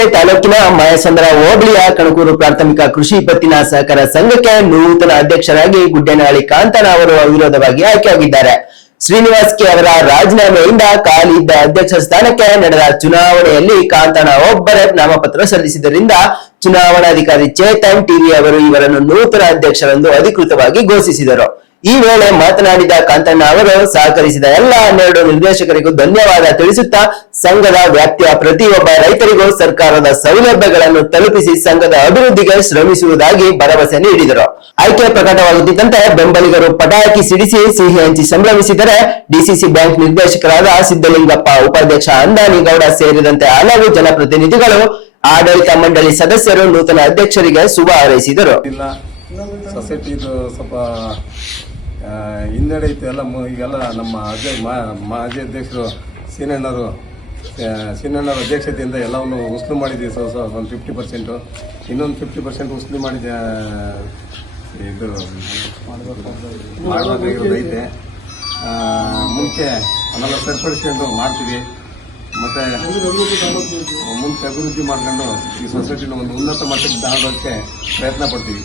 ಮೂಡಿಗೆರೆ ತಾಲೂಕಿನ ಮಾಯಸಂದ್ರ ಹೋಬಳಿಯ ಕಣಕೂರು ಪ್ರಾಥಮಿಕ ಕೃಷಿ ಪತ್ತಿನ ಸಹಕಾರ ಸಂಘಕ್ಕೆ ನೂತನ ಅಧ್ಯಕ್ಷರಾಗಿ ಗುಡ್ಡೇನಹಳ್ಳಿ ಕಾಂತಣ್ಣ ಅವರು ಅವಿರೋಧವಾಗಿ ಆಯ್ಕೆಯಾಗಿದ್ದಾರೆ. ಶ್ರೀನಿವಾಸ್ ಕೆ ಅವರ ರಾಜೀನಾಮೆಯಿಂದ ಖಾಲಿ ಇದ್ದ ಅಧ್ಯಕ್ಷ ಸ್ಥಾನಕ್ಕೆ ನಡೆದ ಚುನಾವಣೆಯಲ್ಲಿ ಕಾಂತಣ್ಣ ಒಬ್ಬರೇ ನಾಮಪತ್ರ ಸಲ್ಲಿಸಿದ್ದರಿಂದ ಚುನಾವಣಾಧಿಕಾರಿ ಚೇತನ್ ಟಿವಿ ಅವರು ಇವರನ್ನು ನೂತನ ಅಧ್ಯಕ್ಷರೆಂದು ಅಧಿಕೃತವಾಗಿ ಘೋಷಿಸಿದರು. ಈ ವೇಳೆ ಮಾತನಾಡಿದ ಕಾಂತಣ್ಣ ಅವರು ಸಹಕರಿಸಿದ ಎಲ್ಲ 12 ನಿರ್ದೇಶಕರಿಗೂ ಧನ್ಯವಾದ ತಿಳಿಸುತ್ತಾ ಸಂಘದ ವ್ಯಾಪ್ತಿಯ ಪ್ರತಿಯೊಬ್ಬ ರೈತರಿಗೂ ಸರ್ಕಾರದ ಸೌಲಭ್ಯಗಳನ್ನು ತಲುಪಿಸಿ ಸಂಘದ ಅಭಿವೃದ್ಧಿಗೆ ಶ್ರಮಿಸುವುದಾಗಿ ಭರವಸೆ ನೀಡಿದರು. ಆಯ್ಕೆ ಪ್ರಕಟವಾಗುತ್ತಿದ್ದಂತೆ ಬೆಂಬಲಿಗರು ಪಟಾಕಿ ಸಿಡಿಸಿ ಸಿಹಿ ಹಂಚಿ ಸಂಭ್ರಮಿಸಿದರೆ ಡಿಸಿಸಿ ಬ್ಯಾಂಕ್ ನಿರ್ದೇಶಕರಾದ ಸಿದ್ದಲಿಂಗಪ್ಪ, ಉಪಾಧ್ಯಕ್ಷ ಅಂದಾನಿಗೌಡ ಸೇರಿದಂತೆ ಹಲವು ಜನಪ್ರತಿನಿಧಿಗಳು, ಆಡಳಿತ ಮಂಡಳಿ ಸದಸ್ಯರು ನೂತನ ಅಧ್ಯಕ್ಷರಿಗೆ ಶುಭ ಹಾರೈಸಿದರು. ಸೊಸೈಟಿದು ಸ್ವಲ್ಪ ಹಿನ್ನಡೆ ಇತ್ತು. ಈಗೆಲ್ಲ ನಮ್ಮ ಮಾಜಿ ಅಧ್ಯಕ್ಷರು ಸೀನಣ್ಣವರು ಅಧ್ಯಕ್ಷತೆಯಿಂದ ಎಲ್ಲವನ್ನು ಉಸ್ಲು ಮಾಡಿದ್ದೀವಿ. ಒಂದು 50%, ಇನ್ನೊಂದು 50% ಉಸ್ಲು ಮಾಡಿದ ಇದು ಮಾಡಬೇಕಾಗಿರೋದೈತೆ. ಮುಂಚೆ ಅವನ್ನೆಲ್ಲ ಸರಿಪಡಿಸ್ಕೊಂಡು ಮಾಡ್ತೀವಿ. ಮತ್ತೆ ಮುಂದೆ ಅಭಿವೃದ್ಧಿ ಮಾಡ್ಕೊಂಡು ಈ ಸೊಸೈಟಿನ ಒಂದು ಉನ್ನತ ಮಟ್ಟಕ್ಕೆ ತಗೊಂಡೋಗಕ್ಕೆ ಪ್ರಯತ್ನ ಪಡ್ತೀವಿ.